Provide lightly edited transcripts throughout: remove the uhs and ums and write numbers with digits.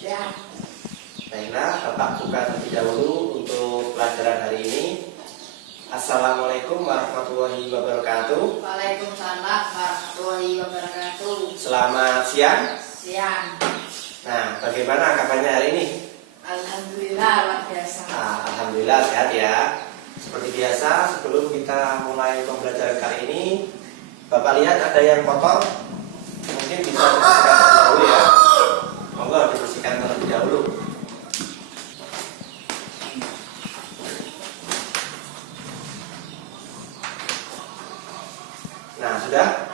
Ya. Baiklah, Bapak buka terlebih dahulu untuk pelajaran hari ini. Assalamualaikum warahmatullahi wabarakatuh. Waalaikumsalam warahmatullahi wabarakatuh. Selamat siang. Siang. Nah, bagaimana kabarnya hari ini? Alhamdulillah luar biasa. Alhamdulillah sehat ya. Seperti biasa, sebelum kita mulai pembelajaran kali ini, Bapak lihat ada yang kotor, mungkin bisa dibersihkan terlebih dahulu ya. Monggo dibersihkan terlebih dahulu. Nah, sudah?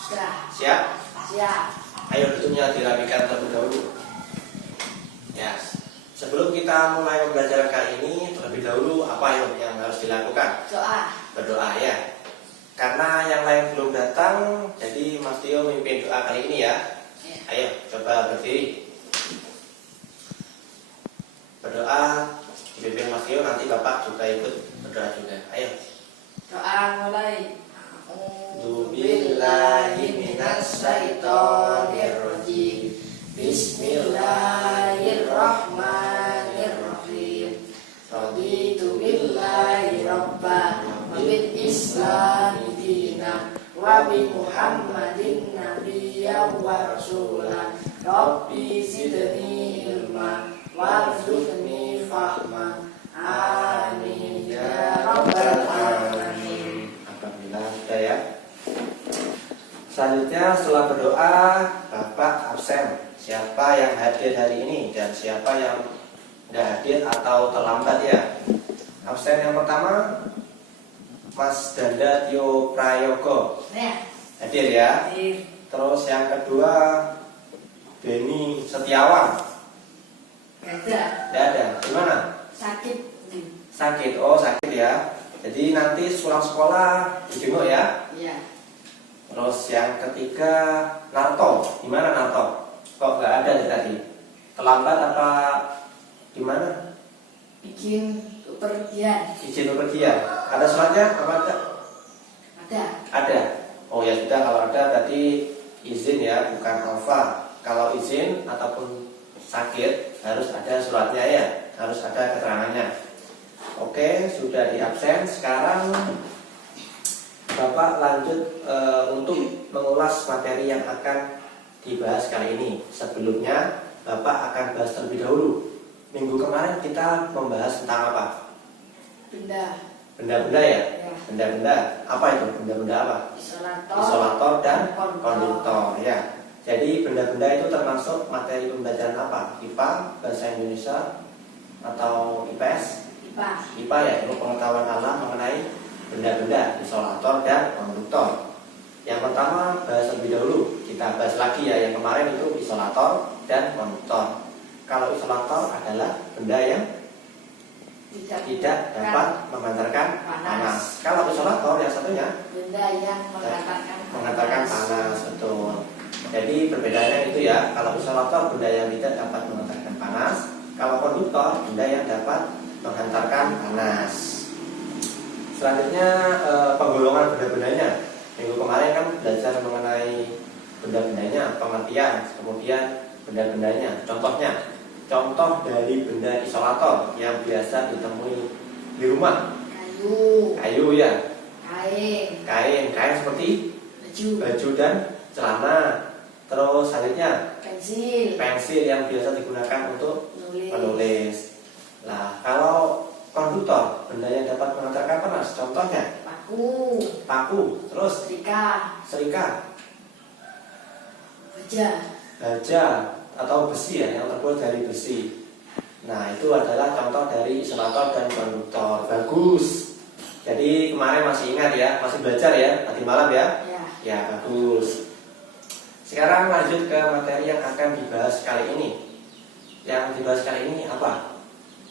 Sudah. Siap? Siap. Ayo duduknya dirapikan terlebih dahulu. Ya. Sebelum kita mulai pembelajaran kali ini, terlebih dahulu apa yang harus dilakukan? Doa. Berdoa ya. Karena yang lain belum datang, jadi Mas Tio memimpin doa kali ini ya. Ya. Ayo coba berdiri. Berdoa dipimpin Mas Tio, nanti Bapak juga ikut berdoa juga. Ayo. Doa mulai. Billahi minasyaitonirrajim. Bismillahirrahmanirrahim. Raditu billahi rabban wa bil islami dinan wa bi Muhammadin nabiyyan wa rasulan. Rabbi zidni ilman warzuqni fahman. Amin ya rabbal alamin. Alhamdulillah sudah ya. Selanjutnya setelah berdoa, Bapak absen. Siapa yang hadir hari ini dan siapa yang tidak hadir atau terlambat ya. Absen yang pertama Mas Danda Tio Prayogo. Ya. Hadir ya. Hadir. Terus yang kedua Beni Setiawan. Ada. Tidak ada. Gimana? Sakit. Sakit. Oh sakit ya. Jadi nanti pulang sekolah dijenguk ya. Iya. Terus yang ketiga Narto. Gimana Narto? Kok nggak ada nih tadi? Terlambat apa gimana? Bikin bepergian. Izin bepergian. Ada suratnya apa enggak? Ada. Ada. Oh ya sudah, kalau ada berarti izin ya, bukan alfa. Kalau izin ataupun sakit harus ada suratnya ya, harus ada keterangannya. Oke, sudah di absen. Sekarang Bapak lanjut untuk mengulas materi yang akan dibahas kali ini. Sebelumnya Bapak akan bahas terlebih dahulu. Minggu kemarin kita membahas tentang apa? Benda. Benda-benda ya? Ya. Benda-benda. Apa itu? Benda-benda apa? Isolator dan konduktor ya. Jadi benda-benda itu termasuk materi pembelajaran apa? IPA, Bahasa Indonesia, atau IPS? IPA. IPA ya, ilmu pengetahuan alam mengenai benda-benda, isolator dan konduktor. Yang pertama bahas lebih dahulu. Kita bahas lagi ya, yang kemarin itu isolator dan konduktor. Kalau isolator adalah benda yang tidak dapat mengantarkan panas. Kalau isolator yang satunya Benda yang mengantarkan panas, betul. Jadi perbedaannya itu ya. Kalau isolator benda yang tidak dapat mengantarkan panas. Kalau konduktor benda yang dapat menghantarkan panas. Selanjutnya penggolongan benda-bendanya. Minggu kemarin kan belajar mengenai benda-bendanya, pengertian, kemudian benda-bendanya. Contoh dari benda isolator yang biasa ditemui di rumah. Kayu ya. Kain seperti baju dan celana. Terus selanjutnya pensil yang biasa digunakan untuk menulis. Nah, kalau konduktor, benda yang dapat mengantarkan panas, contohnya paku, terus serika, baja atau besi ya, yang terbuat dari besi. Nah, itu adalah contoh dari isolator dan konduktor. Bagus. Jadi kemarin masih ingat ya, masih belajar ya, tadi malam ya? Ya, bagus. Sekarang lanjut ke materi yang akan dibahas kali ini. Yang dibahas kali ini apa?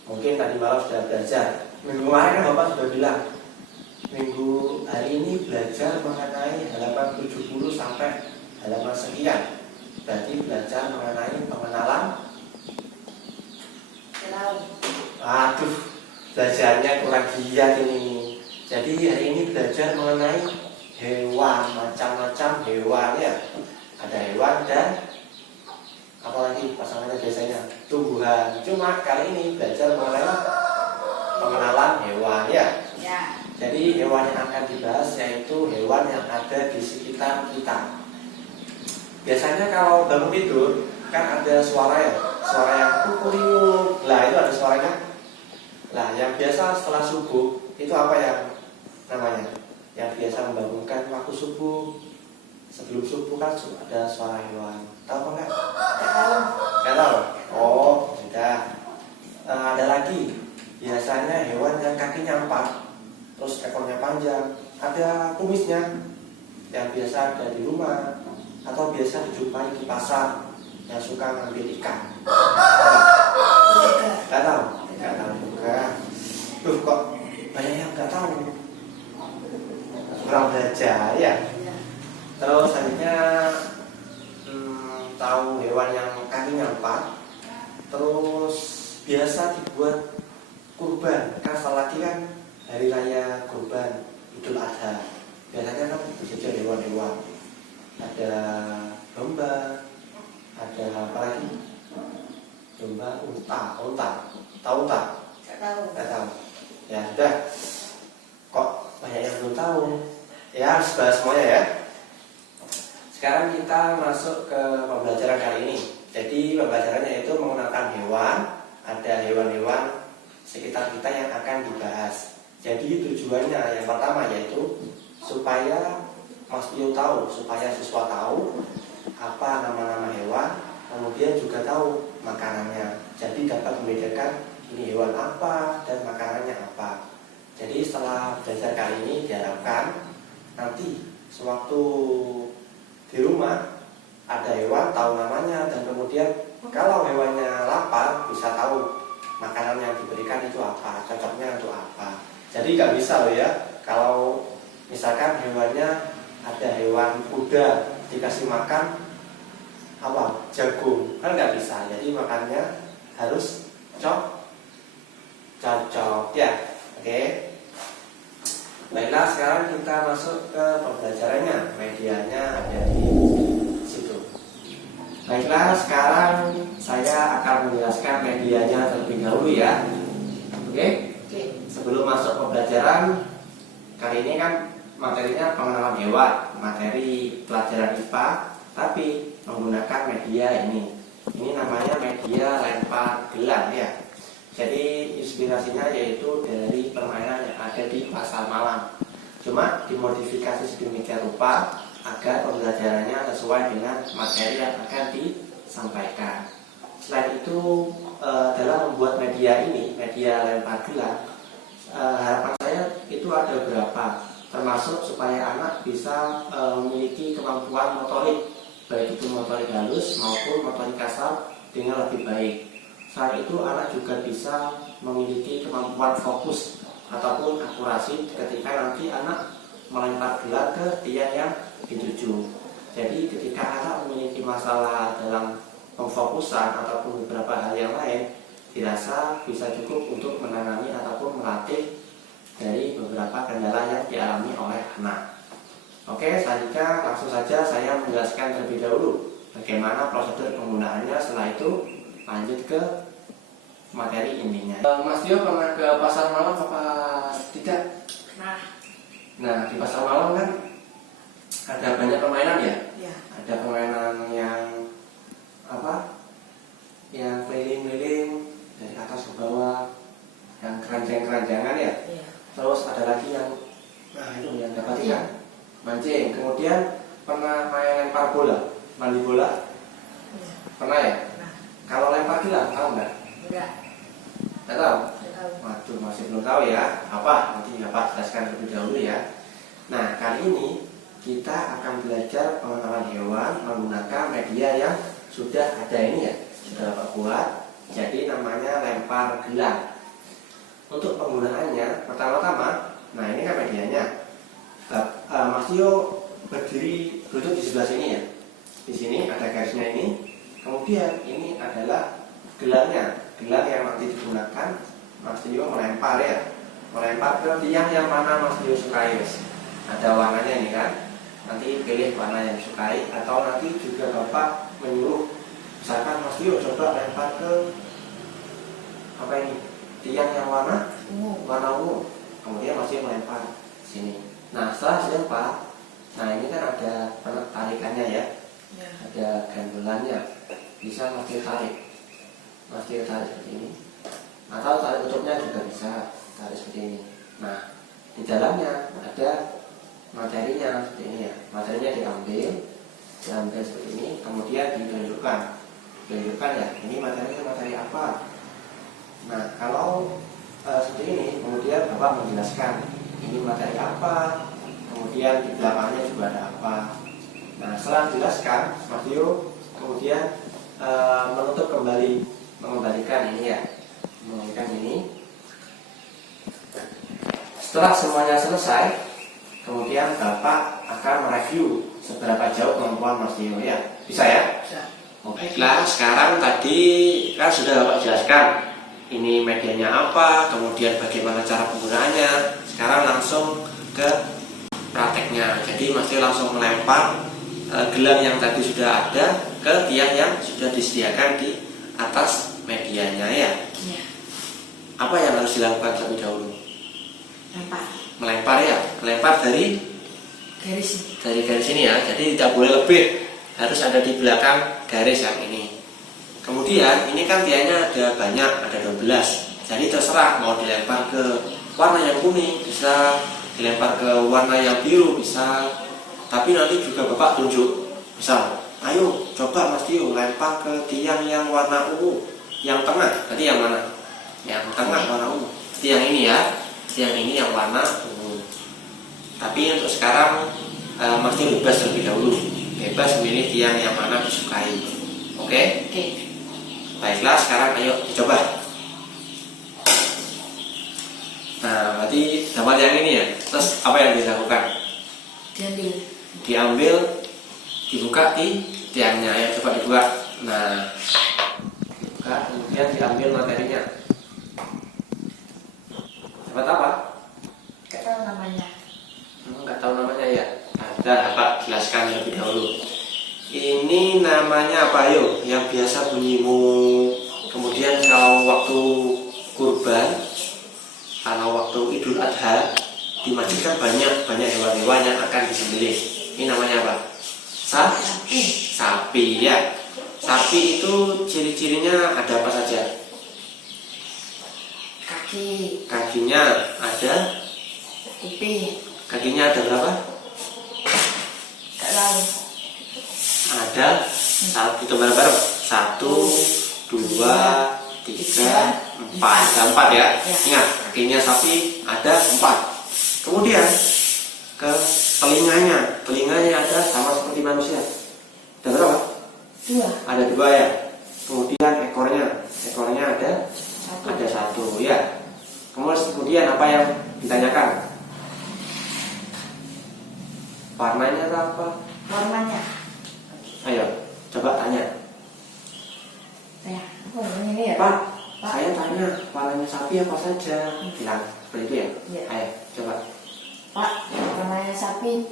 Mungkin tadi malam sudah belajar. Minggu kemarin kan Bapak sudah bilang, minggu hari ini belajar mengenai halaman 70 sampai halaman sekian. Berarti belajar mengenai pengenalan. Aduh, belajarnya kurang giat ini. Jadi hari ini belajar mengenai hewan, macam-macam hewan ya. Ada hewan dan apalagi pasangannya biasanya tumbuhan. Cuma kali ini belajar mengenai pengenalan hewan ya. Ya. Jadi hewan yang akan dibahas yaitu hewan yang ada di sekitar kita. Biasanya kalau bangun tidur kan ada suara ya, suara yang kukuriuk. Lah itu ada suaranya. Lah yang biasa setelah subuh itu apa yang namanya? Yang biasa membangunkan waktu subuh. Sebelum subuh kan ada suara hewan. Tahu apa enggak? Tahu. Enggak tahu. Oh, sudah. Ada lagi. Biasanya hewan yang kakinya 4, terus ekornya panjang, ada kumisnya, yang biasa ada di rumah atau biasa dijumpai di pasar, yang suka ngambil ikan. Enggak tahu. Enggak tahu juga. Duh, kok banyak yang enggak tahu. Kurang belajar ya. Ya. Terus selanjutnya tahu hewan yang kakinya 4, terus biasa dibuat kurban. Kan salah lagi kan hari raya kurban Idul Adha. Biasanya kan bisa hewan-hewan. Ada domba, ada apa lagi? Domba, unta. Tahu unta? Nggak tahu. Nggak tahu. Ya sudah. Kok banyak yang belum tahu? Ya harus bahas semuanya ya. Sekarang kita masuk ke pembelajaran kali ini. Jadi pembelajarannya itu menggunakan hewan. Ada hewan-hewan sekitar kita yang akan dibahas. Jadi tujuannya yang pertama yaitu supaya Mas Tio tahu, supaya siswa tahu apa nama-nama hewan, kemudian juga tahu makanannya. Jadi dapat membedakan ini hewan apa dan makanannya apa. Jadi setelah belajar kali ini diharapkan nanti sewaktu di rumah ada hewan tahu namanya, dan kemudian kalau hewannya lapar bisa tahu makanan yang diberikan itu apa, cocoknya untuk apa. Jadi nggak bisa loh ya kalau misalkan hewannya ada hewan kuda dikasih makan apa jagung, kan nggak bisa. Jadi makannya harus cocok ya. Oke. Baiklah, sekarang kita masuk ke pembelajarannya. Medianya ada di situ. Baiklah, sekarang saya akan menjelaskan medianya terlebih dahulu ya. Oke? Oke. Sebelum masuk pembelajaran, kali ini kan materinya pengenalan hewan, materi pelajaran IPA, tapi menggunakan media ini. Ini namanya media lempar gelang ya. Jadi inspirasinya yaitu dari permainan yang ada di pasar malam. Cuma dimodifikasi sedemikian rupa agar pembelajarannya sesuai dengan materi yang akan disampaikan. Selain itu, dalam membuat media ini, media lempar gelang, harapan saya itu ada beberapa, termasuk supaya anak bisa memiliki kemampuan motorik, baik itu motorik halus maupun motorik kasar dengan lebih baik. Selain itu, anak juga bisa memiliki kemampuan fokus ataupun akurasi ketika nanti anak melempar gelang ke tiang yang dituju. Jadi ketika anak memiliki masalah dalam pemfokusan ataupun beberapa hal yang lain, dirasa bisa cukup untuk menangani ataupun melatih dari beberapa kendala yang dialami oleh anak. Oke, selanjutnya langsung saja saya menjelaskan terlebih dahulu bagaimana prosedur penggunaannya. Setelah itu lanjut ke materi intinya. Mas Tio pernah ke pasar malam apa tidak? Nah, di pasar malam kan ada banyak permainan ya. Ya. Ada permainan yang apa? Yang keliling-keliling dari atas ke bawah, yang keranjang-keranjangan ya. Ya. Terus ada lagi yang itu yang dapat ikan, mancing. Kemudian pernah main lempar bola, mandi bola? Ya. Pernah ya? Nah. Kalau lempar gelang tahu nggak? Enggak. Nggak tahu? Nggak tahu. Waduh, masih belum tahu ya. Apa? Nanti Bapak jelaskan terlebih dahulu ya. Nah, kali ini kita akan belajar pengenalan hewan menggunakan media yang sudah ada ini ya, sudah Bapak buat. Jadi namanya lempar gelang. Untuk penggunaannya, pertama-tama, nah ini kan medianya. Mas Tio berdiri duduk di sebelah sini ya. Di sini ada garisnya ini. Kemudian ini adalah gelangnya, gelang yang nanti digunakan Mas Tio melempar ya, melempar ke tiang yang mana Mas Tio sukai. Ada warnanya ini kan, nanti pilih warna yang disukai, atau nanti juga Bapak menyuruh Misalkan Mas Tio coba lempar ke apa ini? Tiang yang warna ungu. Kemudian Mas Tio melempar sini. Nah, setelah dilempar, nah ini kan ada tarikannya ya. Ya. Ada gandulannya. Bisa Mas Tio tarik. Mas Tio tarik seperti ini. Atau tarik tutupnya juga bisa, tarik seperti ini. Nah, di dalamnya ada materinya seperti ini ya. Materinya diambil seperti ini, kemudian ditunjukkan ya, ini materinya materi apa. Nah, kalau seperti ini, kemudian Bapak menjelaskan ini materi apa, kemudian di belakangnya juga ada apa. Nah, setelah dijelaskan, Mas Tio kemudian mengembalikan ini ya, mengembalikan ini. Setelah semuanya selesai, kemudian Bapak akan mereview seberapa jauh kemampuan Mas Tio ya. Bisa ya? Bisa. Baiklah, sekarang tadi kan sudah Bapak jelaskan ini medianya apa, kemudian bagaimana cara penggunaannya. Sekarang langsung ke prakteknya. Jadi Mas Tio langsung melempar gelang yang tadi sudah ada ke tiang yang sudah disediakan di atas medianya ya. Iya. Apa yang harus dilakukan terlebih dahulu? Melempar ya, melempar dari garis ini ya. Jadi tidak boleh lebih, harus ada di belakang garis yang ini. Kemudian ini kan tiangnya ada banyak, ada 12. Jadi terserah mau dilempar ke warna yang kuning, bisa dilempar ke warna yang biru, bisa. Tapi nanti juga Bapak tunjuk, misal, ayo coba Mas Tio lempar ke tiang yang warna ungu, yang tengah. Tadi yang mana? Yang tengah warna ungu. Tiang ini ya, tiang ini yang warna ungu. Tapi untuk sekarang Mas Tio bebas terlebih dahulu, bebas memilih tiang yang mana disukai. Oke? Oke. Baiklah, sekarang ayo dicoba. Nah, berarti dapat yang ini ya. Terus apa yang dilakukan? Diambil, dibuka di tiangnya ya. Coba dibuka. Nah, dibuka, kemudian diambil materinya. Dapat apa? Gak tahu namanya. Nggak tahu namanya ya. Ada, Pak jelaskan lebih dahulu. Ini namanya apa yo? Yang biasa bunyimu. Kemudian kalau waktu kurban, kalau waktu Idul Adha di masjid kan banyak hewan-hewan yang akan disembelih. Ini namanya apa? Sapi ya. Sapi itu ciri-cirinya ada apa saja? Kakinya ada. Kakinya ada berapa? Gak tahu. Ada satu bareng-bareng. 1, 2, 3, 4. Ada 4 ya. Ingat, kakinya sapi ada 4. Kemudian ke telinganya ada sama seperti manusia. Ada berapa? 2. Ada 2 ya. Kemudian ekornya ada 1 ya. Kemudian apa yang ditanyakan? Warnanya apa? Warnanya. Ayo, coba tanya. Ini ya. Pak, saya tanya warnanya sapi apa saja? Bilang seperti itu ya. Iya. Ayo, coba. Pak, warnanya sapi.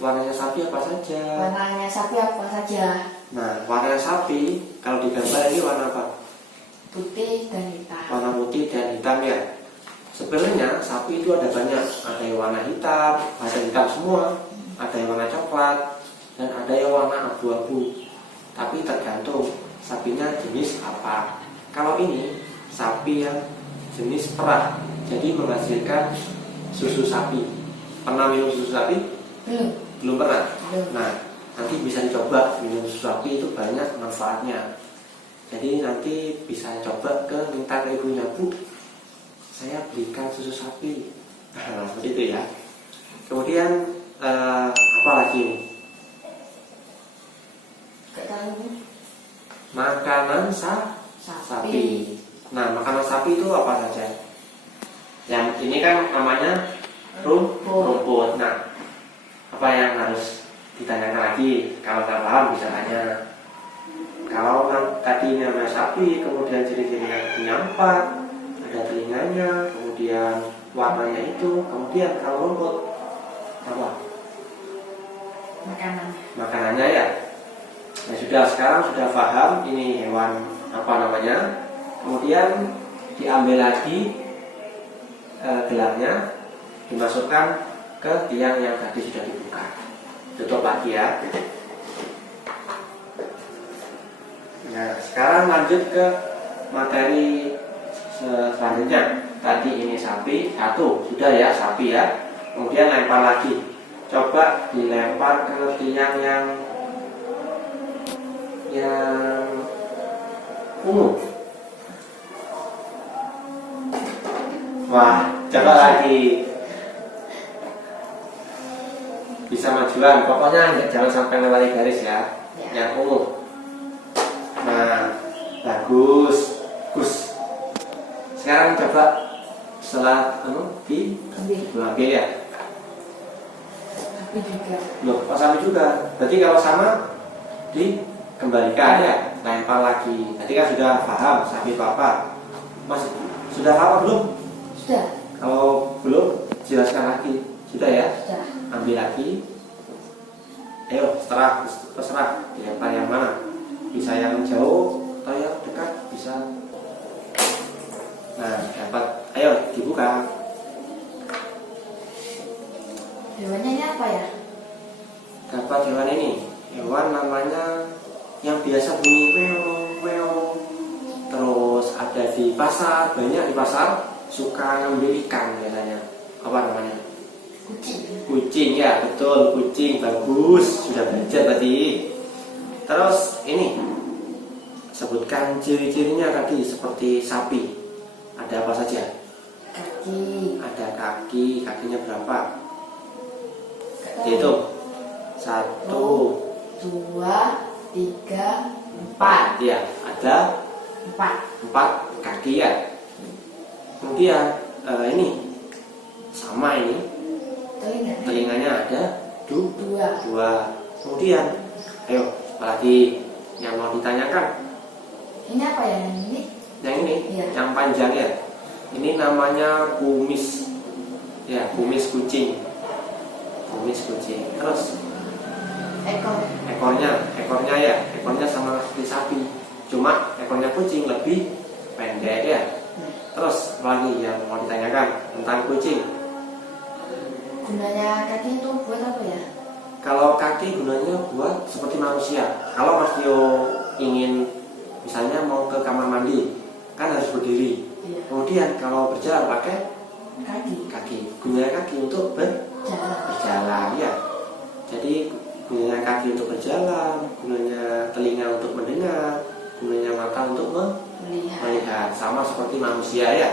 Warnanya sapi apa saja? Warnanya sapi apa saja? Nah, warna sapi kalau digambar ini warna apa? Putih dan hitam. Warna putih dan hitam ya. Sebenarnya sapi itu ada banyak. Ada yang warna hitam, ada hitam semua, ada yang warna coklat, dan ada yang warna abu-abu. Tapi tergantung sapinya jenis apa. Kalau ini sapi yang jenis perah, jadi menghasilkan susu sapi. Pernah minum susu sapi? Belum pernah. Nah, nanti bisa dicoba minum susu sapi, itu banyak manfaatnya. Jadi nanti bisa coba minta ke ibunya, Bu, saya belikan susu sapi. Nah, seperti itu ya. Kemudian apa lagi nih? Makanan sapi. Nah, makanan sapi itu apa saja? Yang ini kan namanya rumput. Nah, apa yang harus ditanyakan lagi? Kalau nggak paham bisa tanya. Kalau tadi namanya sapi, kemudian ciri-cirinya punya 4, ada telinganya, kemudian warnanya itu, kemudian kalau rumput apa? Makanannya. Makanannya ya. Nah, sekarang sudah paham ini hewan apa namanya. Kemudian diambil lagi gelarnya, dimasukkan ke tiang yang tadi sudah dibuka. Tutup lagi ya. Nah, sekarang lanjut ke materi selanjutnya. Tadi ini sapi, satu sudah ya, sapi ya. Kemudian lempar lagi. Coba dilempar ke tiang yang ungu. Wah, coba lagi. Bisa majuan, pokoknya jangan sampai melewati garis ya. Yang ungu. Nah, bagus. Sekarang coba setelah diambil ya. Sapi juga. Loh, kok sapi juga? Berarti kalau sama dikembalikan ya, lempar lagi. Tadi kan sudah paham sapi itu apa. Mas, sudah paham belum? Sudah. Kalau belum, jelaskan lagi. Sudah ya? Sudah. Ambil lagi. Ayo, terserah dilempar yang mana. Bisa yang jauh atau yang dekat, bisa. Nah, dapat. Ayo dibuka. Hewannya ini apa ya? Dapat hewan ini. Hewan namanya yang biasa bunyi weo. Terus ada di pasar, banyak di pasar suka ngambil ikan biasanya. Apa namanya? Kucing ya, betul, kucing. Bagus, sudah belajar tadi. Terus ini, sebutkan ciri-cirinya tadi seperti sapi. Ada apa saja? Kaki. Ada kaki, kakinya berapa? Hitung. 1, 2, 3, 4. ya, ada 4 kaki ya. Kemudian ini sama ini telinganya ada 2. Kemudian ayo apalagi yang mau ditanyakan. Ini apa ya ini? Yang ini Iya. yang panjang ya. Ini namanya kumis ya, kumis kucing. Terus ekornya ya, ekornya sama seperti sapi, cuma ekornya kucing lebih pendek ya. Terus lagi yang mau ditanyakan tentang kucing. Gunanya kaki itu buat apa ya? Kalau kaki gunanya buat seperti manusia. Kalau Mas Tio ingin misalnya mau ke kamar mandi, kan harus berdiri. Iya. Kemudian kalau berjalan pakai Kaki. Gunanya kaki untuk berjalan ya. Jadi gunanya kaki untuk berjalan, gunanya telinga untuk mendengar, gunanya mata untuk melihat, sama seperti manusia ya.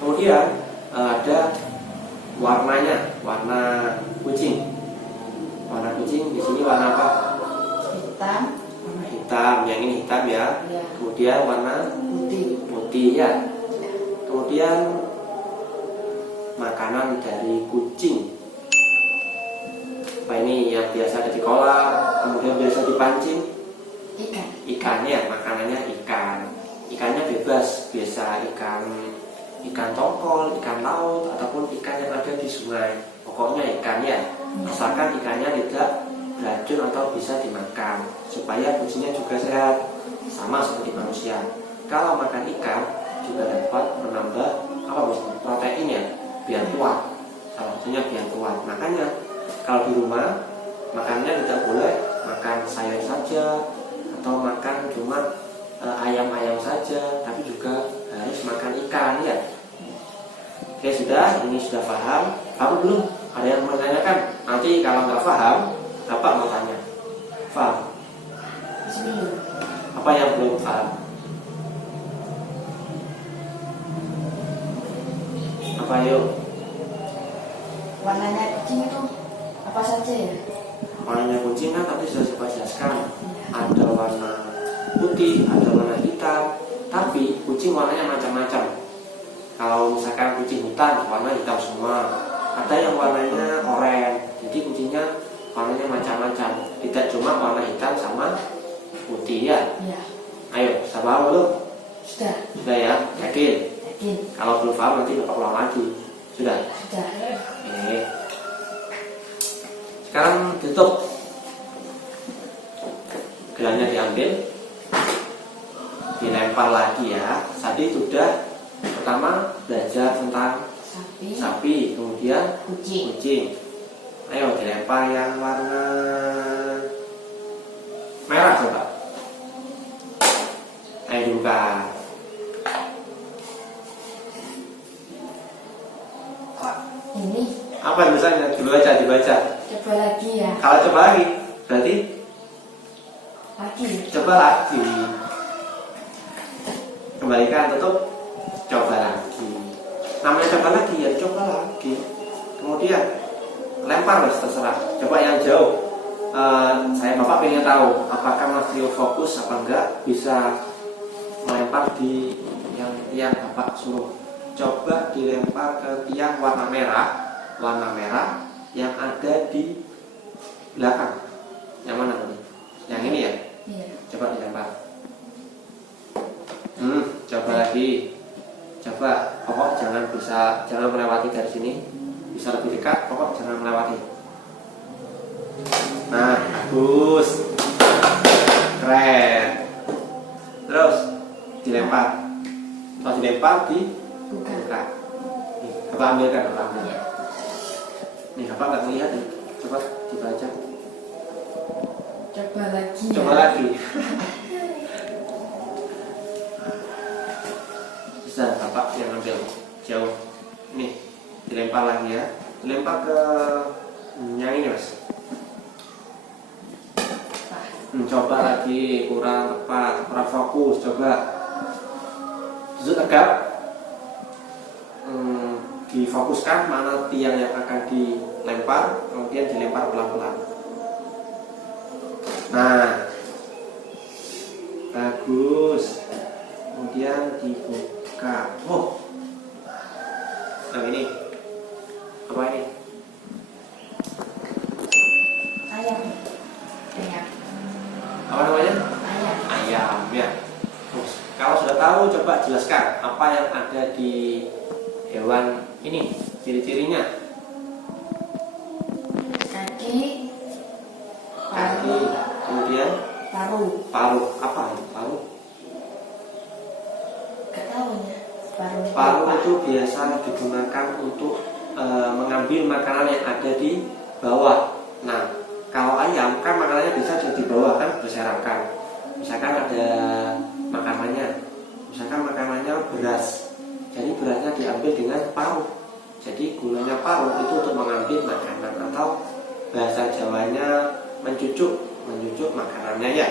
Kemudian ada warnanya, warna kucing. Warna kucing di sini warna apa? Hitam. Warna hitam, yang ini hitam ya. Ya. Kemudian warna putih ya. Kemudian makanan dari kucing. Apa ini yang biasa ada di kolam, kemudian biasa dipancing? Ikan ya, makanannya ikan. Ikannya bebas, biasa ikan tongkol, ikan laut, ataupun ikan yang ada di sungai. Pokoknya ikan ya, asalkan ikannya tidak beracun atau bisa dimakan, supaya kucingnya juga sehat, sama seperti manusia. Kalau makan ikan juga dapat menambah protein ya, biar kuat. Salah satunya biar kuat. Makanya kalau di rumah makannya tidak boleh makan sayur saja atau makan cuma ayam-ayam saja, tapi juga harus makan ikan ya. Oke, sudah, ini sudah paham. Paham belum? Ada yang mau tanyakan? Nanti kalau nggak paham, Bapak mau tanya. Paham? Apa yang belum paham? Apa yuk? Warnanya kucing itu apa saja ya? Warnanya kucing kan tadi sudah saya jelaskan. Ada warna putih, ada warna hitam. Tapi kucing warnanya macam-macam. Kalau misalkan kucing hutan, warna hitam semua. Ada yang warnanya oranye. Jadi kucingnya warnanya macam-macam. Tidak cuma warna hitam sama putih ya. Iya. Ayo, sudah paham belum? Sudah. Sudah ya, yakin? Yakin. Kalau belum paham nanti Bapak ulang lagi. Sudah? Sudah. Oke. Sekarang tutup. gelannya diambil, dilempar lagi ya. Tadi sudah pertama belajar tentang sapi, kemudian kucing. Ayo dilempar yang warna merah coba. Ayo dibuka. Kok ini? Apa tulisannya? Dibaca. Coba lagi ya. Kalau coba lagi, berarti Lagi. coba lagi. Kembalikan, tutup. Coba lagi. Namanya coba lagi ya, coba lagi. Kemudian lempar, terserah. Coba yang jauh. Bapak pengen tahu apakah Mas Rio fokus apa enggak, bisa melempar di yang Bapak suruh. Coba dilempar ke tiang warna merah yang ada di belakang. Yang mana nih? Yang ini ya? Iya. Coba dilempar. Coba lagi. Coba, pokok jangan melewati dari sini. Bisa lebih dekat, pokok jangan melewati. Nah, bagus. Keren. Terus dilempar. Kalau dilempar Buka. Nih, Bapak ambilkan, Bapak ambil. Iya. Nih, Bapak nggak melihat nih. Coba dibaca. Coba lagi. Coba ya. lagi. Bisa, Bapak yang ambil jauh. Nih, dilempar lagi ya. Dilempar ke yang ini, Mas. Coba lagi, kurang tepat, kurang fokus. Coba sujud tegap. Difokuskan mana tiang yang akan dilempar, kemudian dilempar pelan-pelan. Nah, bagus. Kemudian dibuka. Nah ini apa ini? Ayam. Apa namanya? Ayam. Ayam ya. Kalau sudah tahu, coba jelaskan apa yang ada di hewan ini, ciri-cirinya. Kaki. Kaki, kemudian paruh. Apa ini paruh? Gak tahu ya. Paruh itu biasa digunakan untuk mengambil makanan yang ada di bawah. Nah, kalau ayam kan makanannya bisa ada di bawah kan, berserakan. Misalkan ada makanannya beras. Jadi berasnya diambil dengan paruh. Jadi gunanya paruh itu untuk mengambil makanan, atau bahasa Jawanya mencucuk makanannya ya.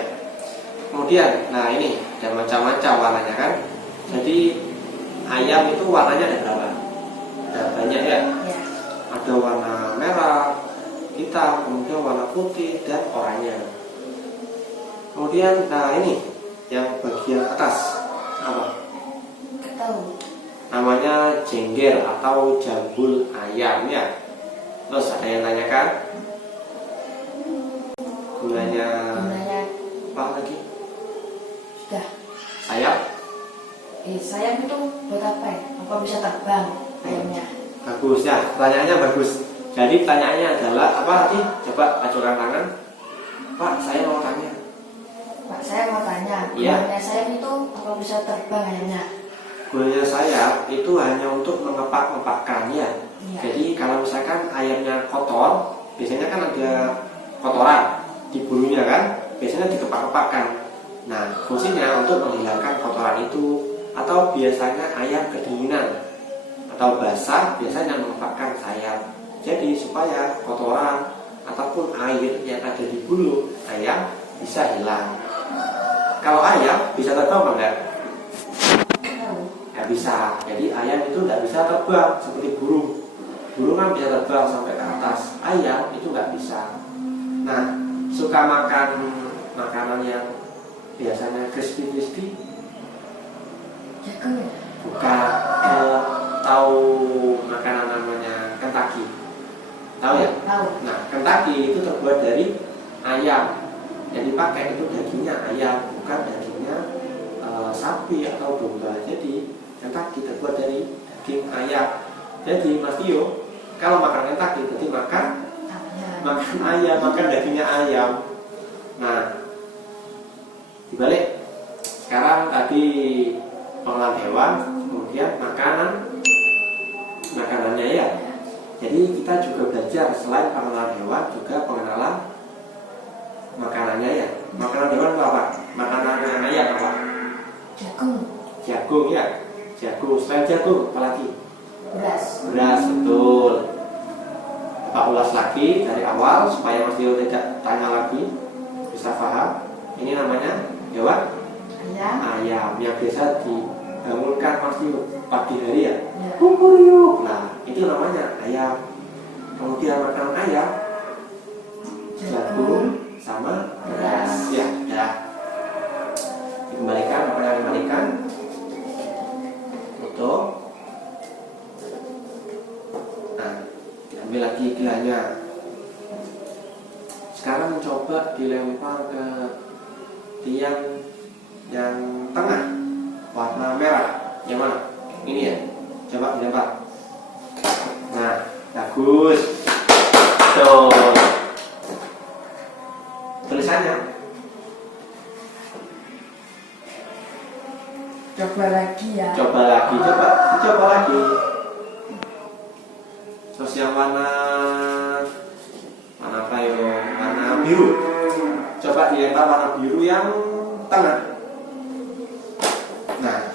Kemudian, nah ini ada macam-macam warnanya kan. Jadi ayam itu warnanya ada berapa? Ada banyak ya. Ya. Ada warna merah, hitam, kemudian warna putih dan oranye. Kemudian, nah ini yang bagian atas apa? Gak tahu. Namanya jengger atau jambul ayam ya. Terus ada yang tanyakan gunanya apa lagi? Sudah. Sayap. Sayap itu buat apa ya? Apa bisa terbang ayamnya? Bagus ya, pertanyaannya bagus. Jadi pertanyaannya adalah apa tadi? Coba acukan tangan. Pak, saya mau tanya. Pak, saya mau tanya. Iya. Gunanya sayap itu apa bisa terbang ayamnya? Gunanya sayap itu hanya untuk mengepak-ngepakkan ya. Iya. Jadi kalau misalkan ayamnya kotor, biasanya kan ada kotoran di bulunya kan, biasanya dikepak-kepakkan. Nah, fungsinya untuk menghilangkan kotoran itu, atau biasanya ayam kedinginan atau basah, biasanya mengepakkan sayap. Jadi supaya kotoran ataupun air yang ada di bulu ayam bisa hilang. Kalau ayam bisa terbang enggak? Nggak bisa. Jadi ayam itu nggak bisa terbang seperti burung. Burung kan bisa terbang sampai ke atas. Ayam itu nggak bisa. Nah, suka makan makanan yang biasanya crispy. Jagung ya? Bukan. Tahu makanan namanya Kentucky? Tahu ya? Tahu. Nah, Kentucky itu terbuat dari ayam. Yang dipakai itu dagingnya ayam, bukan dagingnya sapi atau domba. Jadi Kentucky terbuat dari daging ayam. Jadi Mas Tio, kalau makan Kentucky berarti makan ayam, makan dagingnya ayam. Nah, Dibalik. Sekarang tadi pengenalan hewan, kemudian makanannya ya. Jadi kita juga belajar selain pengenalan hewan juga pengenalan makanannya ya. Makanan hewan itu apa? Makanan ayam apa? Jagung. Jagung ya. Jagung. Selain jagung apa lagi? Beras. Beras, betul. Bapak ulas lagi dari awal supaya Mas Dio tidak tanya lagi, bisa paham. Ini namanya hewan Ayam. ayam yang biasa dibangunkan Mas Dio pagi hari ya. Ya. Kukuruyuk. Nah, itu namanya ayam. Kemudian makanan ayam jagung sama beras ya. Ya. Dikembalikan, apa yang dikembalikan? Betul. Nah, diambil lagi gilanya. Sekarang coba dilempar ke tiang yang tengah warna merah. Yang mana? Ini ya. Coba dilempar. Nah, bagus. Tuh. Tulisannya. Coba lagi ya. Coba lagi, coba lagi. Terus yang mana apa yo? Warna biru. Coba dilempar warna biru yang tengah. Nah,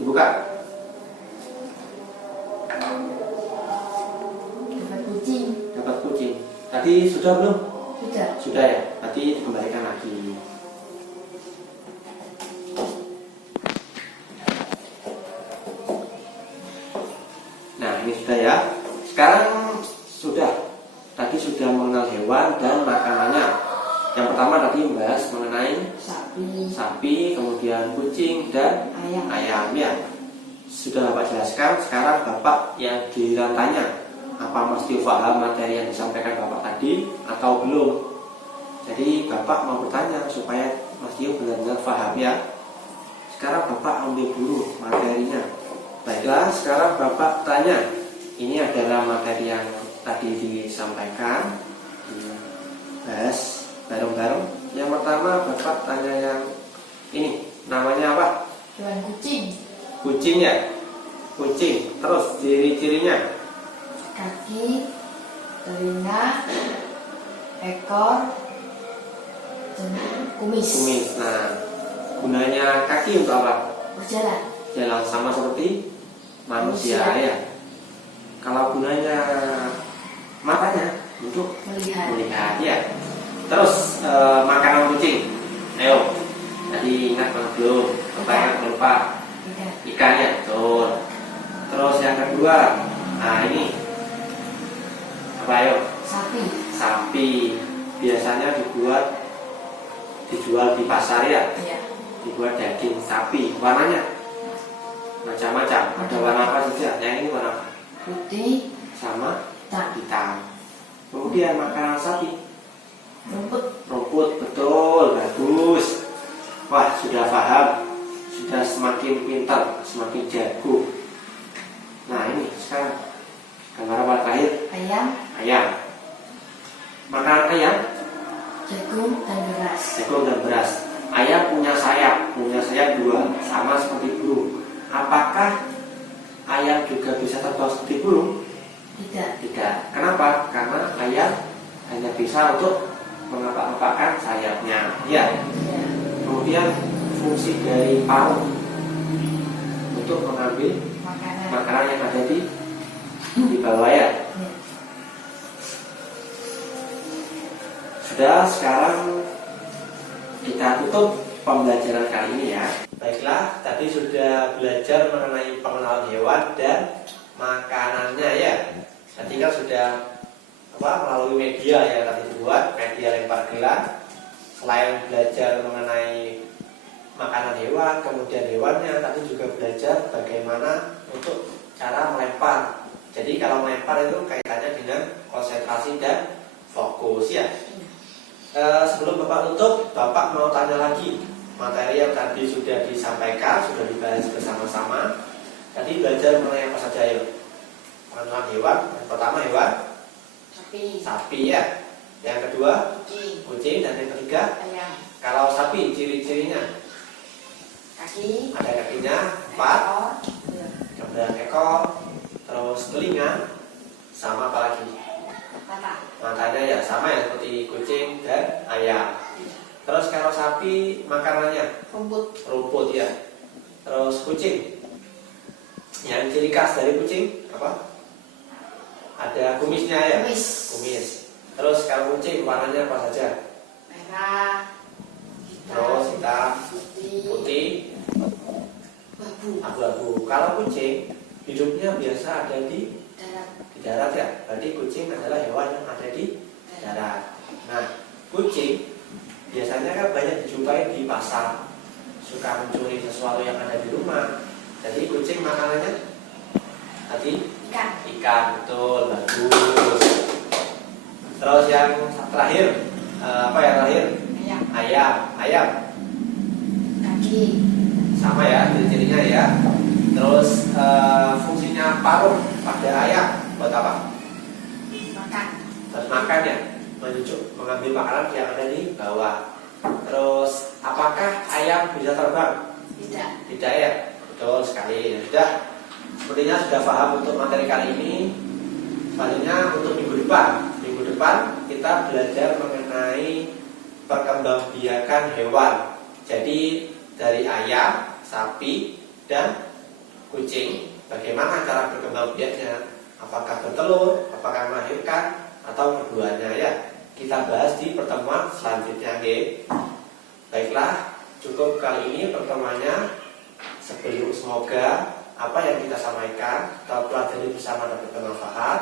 dibuka. Dapat kucing. Dapat kucing. Tadi sudah belum? Sudah. Sudah ya. Nanti dikembalikan lagi. Nah, ini sudah ya. Sekarang sudah. Tadi sudah mengenal hewan dan makanannya. Yang pertama tadi membahas mengenai sapi, kemudian kucing dan ayam ya. Sudah Bapak jelaskan. Sekarang Bapak yang giliran tanya, apa Mas Dio paham materi yang disampaikan Bapak tadi atau belum? Jadi Bapak mau bertanya supaya Mas Dio benar-benar paham ya. Sekarang Bapak ambil dulu materinya. Baiklah, sekarang Bapak tanya. Ini adalah materi yang tadi disampaikan, dibahas bareng-bareng. Yang pertama Bapak tanya yang ini, namanya apa? Hewan kucing. Kucing ya? Kucing. Terus ciri-cirinya? Kaki, telinga, ekor, dan kumis. Kumis. Nah, gunanya kaki untuk apa? Berjalan. Jalan sama seperti manusia ya. Kalau gunanya matanya untuk melihat ya. Terus makanan kucing. Ayo, tadi ingat mana belum? Pertanyaan lupa. Ikan ya, betul. Terus yang kedua, nah ini apa ayo? Sapi. Sapi. Biasanya dijual di pasar ya. Iya. Dibuat daging sapi. Warnanya macam-macam. Ada warna apa saja? Yang ini warna apa? Putih Sama hitam. hitam. Kemudian makanan sapi. Rumput. Betul, bagus. Wah, sudah paham. Sudah semakin pintar, semakin jago. Nah, ini sekarang gambar apa terakhir? Ayam. Ayam. Makanan ayam, Jagung dan beras. jagung dan beras. Ayam punya sayap dua, sama seperti burung. Apakah ayam juga bisa terbang seperti burung? Tidak. Kenapa? Karena ayam hanya bisa untuk mengepak-ngepakkan sayapnya. Ya. Iya. Kemudian fungsi dari paruh untuk mengambil makanan yang ada di bawah ya. Iya. Sudah, sekarang kita tutup pembelajaran kali ini ya. Baiklah, tadi sudah belajar mengenai pengenalan hewan dan makanannya ya. Tadi kan sudah melalui media yang tadi dibuat, media lempar gelang. Selain belajar mengenai makanan hewan, kemudian hewannya, tadi juga belajar bagaimana untuk cara melempar. Jadi kalau melempar itu kaitannya dengan konsentrasi dan fokus ya. Sebelum Bapak tutup, Bapak mau tanya lagi materi yang tadi sudah disampaikan, sudah dibahas bersama-sama. Tadi belajar mengenai apa saja ya? Pengenalan hewan. Yang pertama hewan sapi ya. Yang kedua kucing dan yang ketiga Kalau sapi ciri-cirinya Kaki. ada kakinya 4, Ekor. Iya. kemudian ekor, terus telinga, sama apa lagi? Mata. Matanya ya sama ya seperti kucing dan ayam. Iya. Terus kalau sapi makanannya Rumput. rumput ya. Terus kucing, yang ciri khas dari kucing apa? Ada kumisnya ya. Kumis. Terus kalau kucing warnanya apa saja? Merah. Terus hitam, Putih. putih, Babu. abu-abu. Kalau kucing hidupnya biasa ada di Darat. darat ya. Berarti kucing adalah hewan yang ada di darat. Nah, kucing biasanya kan banyak dijumpai di pasar, suka mencuri sesuatu yang ada di rumah. Jadi kucing makanannya tadi Ikan. ikan, betul, bagus. Terus yang terakhir apa yang terakhir? Ayam. Ayam Kaki. sama ya ciri-cirinya ya. Terus fungsinya paruh pada ayam buat apa? Makan. Buat makan ya, mengambil makanan yang ada di bawah. Terus apakah ayam bisa terbang? Tidak. Tidak ya, betul sekali. Ya sudah, sepertinya sudah paham untuk materi kali ini. Selanjutnya untuk minggu depan kita belajar mengenai perkembangbiakan hewan. Jadi dari ayam, sapi, dan kucing, bagaimana cara berkembangbiaknya? Apakah bertelur, apakah melahirkan, atau keduanya ya? Kita bahas di pertemuan selanjutnya, oke? Baiklah, cukup kali ini pertemuannya. Semoga apa yang kita sampaikan atau pelajari bersama dapat bermanfaat.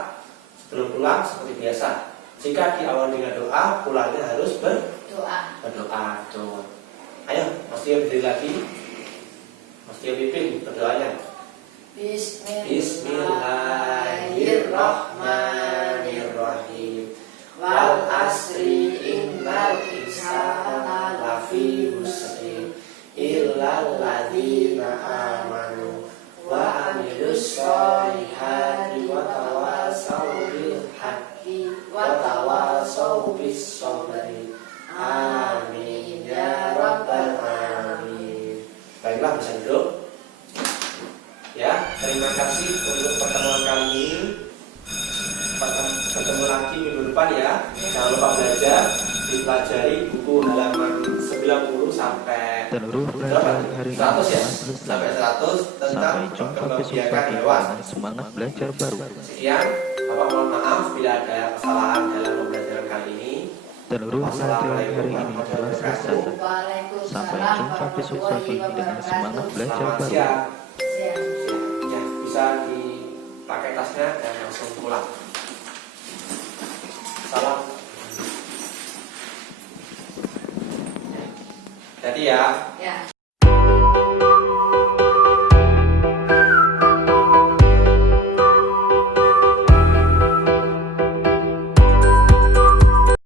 Sebelum pulang seperti biasa, jika diawali dengan doa, pulangnya harus berdoa. Betul. Ayo, Mas Tio berdiri lagi. Mas Tio pimpin berdoanya. Bismillahirrahmanirrahim. Wal asri innal insana lafi khusr illal ladzina amanu wa amilus sholihati wa tawassaw bil haqqi wa tawassaw bis sabri. Amin ya rabbal alamin. Baiklah, bisa duduk. Ya, terima kasih untuk pertemuan kali ini. Bertemu lagi minggu depan ya. Jangan lupa belajar, dipelajari buku halaman 90 sampai Seluruh belajar hari 100 ya. ini Sampai 100 tentang sampai jumpa besok perkembangbiakan pagi hewan. dengan semangat belajar baru. Sekian, Bapak mohon maaf bila ada kesalahan dalam pembelajaran kali ini. Seluruh belajar hari ini telah selesai. Sampai jumpa besok pagi dengan semangat belajar Selamat baru. siang. Siang. Ya, bisa dipakai tasnya dan langsung pulang. Salam. Jadi ya. Ya.